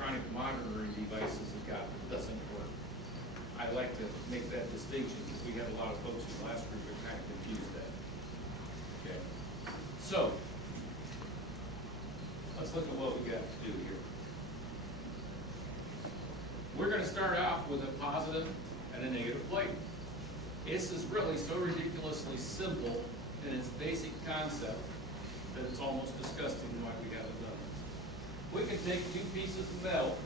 electronic monitoring devices have got that doesn't work. I like to make that distinction because we had a lot of folks in the last group that kind of confused that. Okay. So, let's look at what we got to do here. We're going to start off with a positive and a negative plate. This is really so ridiculously simple in its basic concept that it's almost disgusting why we haven't done it. We can take two pieces of metal.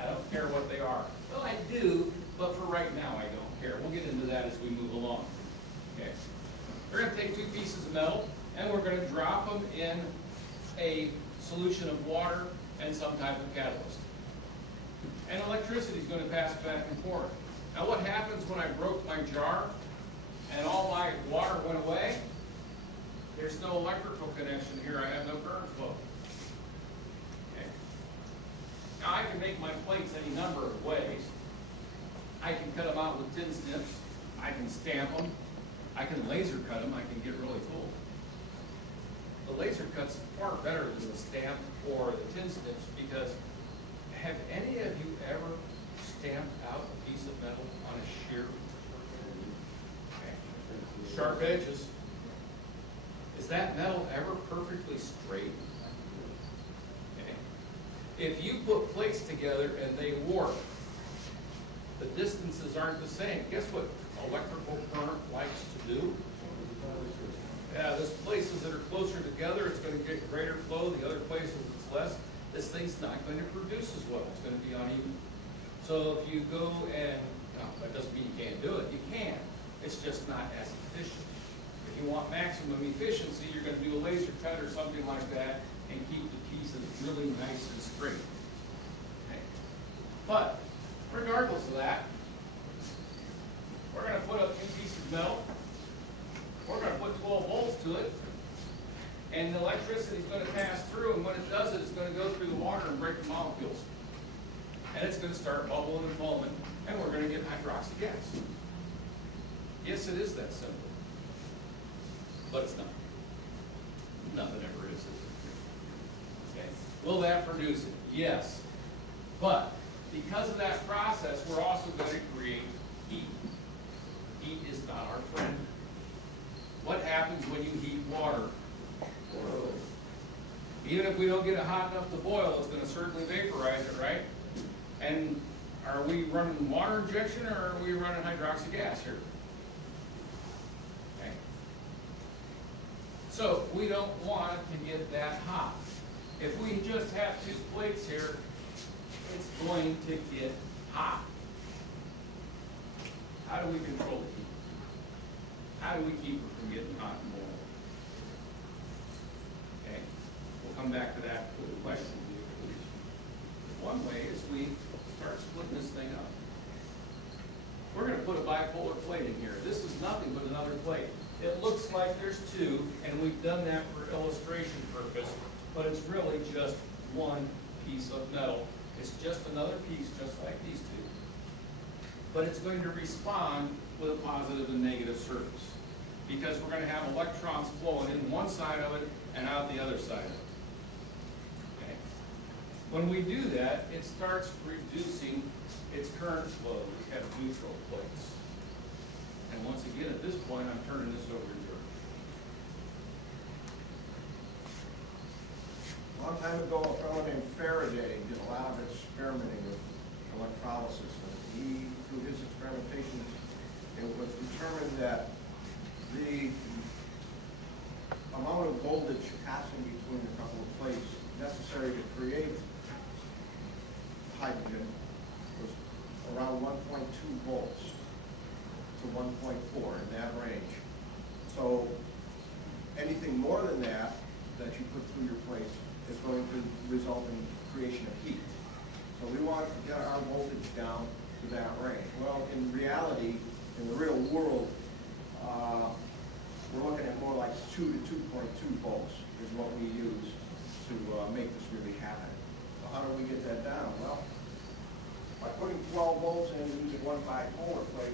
I don't care what they are. Well, I do, but for right now I don't care. We'll get into that as we move along. Okay. We're going to take two pieces of metal and we're going to drop them in a solution of water and some type of catalyst. And electricity is going to pass back and forth. Now what happens when I broke my jar and all my water went away? There's no electrical connection here. I have no current flow. Okay. Now I can make my plates any number of ways. I can cut them out with tin snips. I can stamp them. I can laser cut them. I can get really cool. The laser cut's far better than the stamp or the tin snips because have any of you ever stamped out a piece of metal on a shear? Okay. Sharp edges. Is that metal ever perfectly straight? Okay. If you put plates together and they warp, the distances aren't the same. Guess what electrical current likes to do? There's places that are closer together, it's going to get greater flow. The other places it's less. This thing's not going to produce as well. It's going to be uneven. So if you go and, no, that doesn't mean you can't do it. You can. It's just not as efficient. If you want maximum efficiency, you're going to do a laser cut or something like that and keep the pieces really nice and straight. Okay. But regardless of that, we're going to put up two pieces of metal. We're going to put 12 volts to it. And the electricity is going to pass through, and when it does it, it's going to go through the water and break the molecules. And it's going to start bubbling and foaming, and we're going to get hydroxy gas. Yes, it is that simple. But it's not. Nothing ever is it? Okay. Will that produce it? Yes. But because of that process, we're also going to create heat. Heat is not our friend. What happens when you heat water? Even if we don't get it hot enough to boil, it's going to certainly vaporize it, right? And are we running water injection or are we running hydroxy gas here? Okay. So we don't want it to get that hot. If we just have two plates here, it's going to get hot. How do we control the heat? How do we keep it from getting hot and boiling? Okay, we'll come back to that question. One way is we start splitting this thing up. We're going to put a bipolar plate in here. This is nothing but another plate. It looks like there's two, and we've done that for illustration purpose, but it's really just one piece of metal. It's just another piece, just like these two. But it's going to respond with a positive and negative surface because we're going to have electrons flowing in one side of it and out the other side of it. Okay. When we do that, it starts reducing its current flow. We have neutral plates. And once again, at this point, I'm turning this over to George. A long time ago, a fellow named Faraday did a lot of experimenting with electrolysis. And through his experimentations, it was determined that the amount of voltage passing between a couple of plates necessary to create hydrogen was around 1.2 volts to 1.4 in that range. So anything more than that you put through your plates is going to result in creation of heat. So we want to get our voltage down to that range. Well, in reality, in the real world, we're looking at more like 2 to 2.2 volts is what we use to make this really happen. So how do we get that down? Well, by putting 12 volts in using one bipolar plate,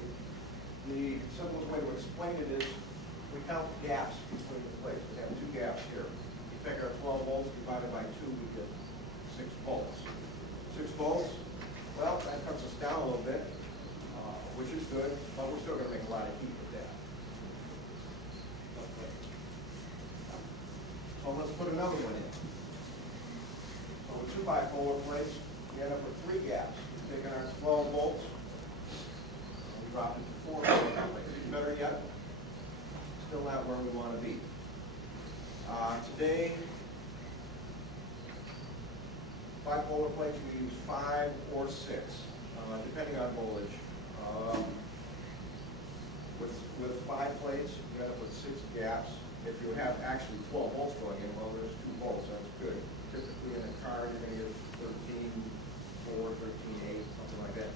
the simplest way to explain it is we count gaps between the plates. We have two gaps here. You figure 12 volts divided by 2, we get 6 volts. 6 volts, well, that cuts us down a little bit, which is good, but we're still going to make a lot of heat with that. So let's put another one in. So with 2 bipolar plates, we end up with 3 gaps. We're taking our 12 volts, we drop it to 4 bipolar plates. Better yet, still not where we want to be. Today, bipolar plates, we use 5 or 6, depending on voltage. With 5 plates, you end up with 6 gaps. If you have actually 12 volts going in, well, there's 2 volts, that's good. Typically in a car, you're going to get 13.4, 13.8, something like that.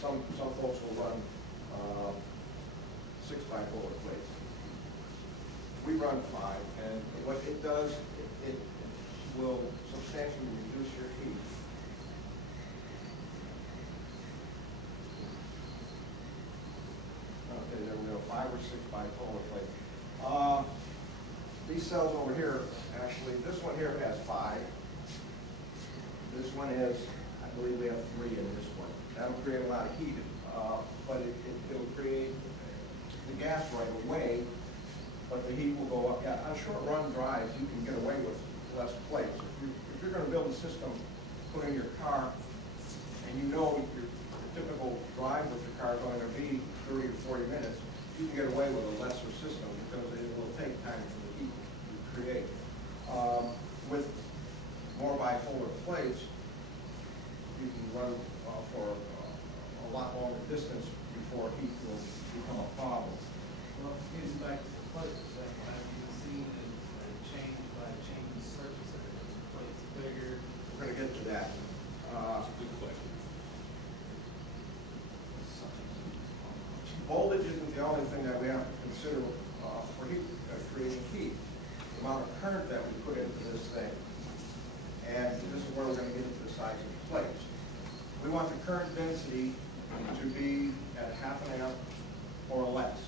Some folks will run 6 bipolar plates. We run 5, and what it does, it will substantially reduce your heat. Okay, there we go, 5 or 6 bipolar plates. These cells over here, actually, this one here has 5. This one has, I believe we have 3 in this one. That'll create a lot of heat, but it'll create the gas right away, but the heat will go up. Yeah, on short run drives, you can get away with less plates. If you're going to build a system, put in your car, and you know your typical drive with your car is going to be 30 to 40 minutes, you can get away with a lesser system because it will take time for the heat to create. With more bipolar plates, you can run for a lot longer distance before heat will become a problem. Well, getting back to the plates, have you seen it change by changing the surface area? The plates bigger. We're going to get to that. That's a good question. Voltage isn't the only thing that we have to consider for heat, creating heat. The amount of current that we put into this thing. And this is where we're going to get into the size of the plates. We want the current density to be at 0.5 amp or less.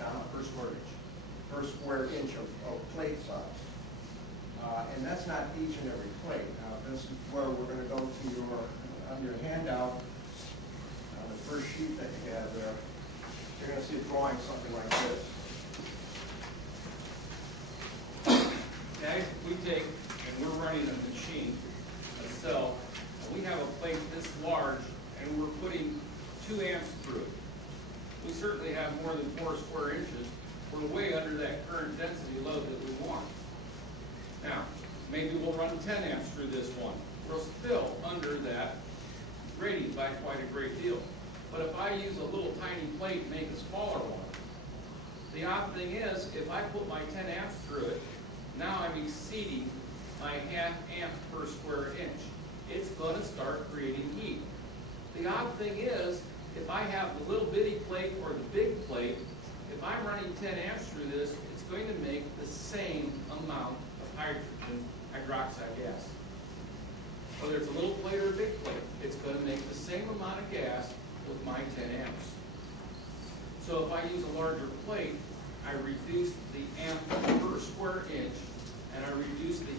Per square inch. Per square inch of plate size. And that's not each and every plate. Now, this is where we're going to go to on your handout, on the first sheet that you have there, you're going to see a drawing something like this. Guys, we take, and we're running a machine, a cell, and we have a plate this large, and we're putting 2 amps through it. We certainly have more than 4 square inches. We're way under that current density load that we want. Now, maybe we'll run 10 amps through this one. We're still under that rating by quite a great deal. But if I use a little tiny plate and make a smaller one, the odd thing is, if I put my 10 amps through it, now I'm exceeding my 0.5 amp per square inch. It's going to start creating heat. The odd thing is, if I have the little bitty plate or the big plate, if I'm running 10 amps through this, it's going to make the same amount of hydroxide gas. Whether it's a little plate or a big plate, it's going to make the same amount of gas with my 10 amps. So if I use a larger plate, I reduce the amp per square inch, and I reduce the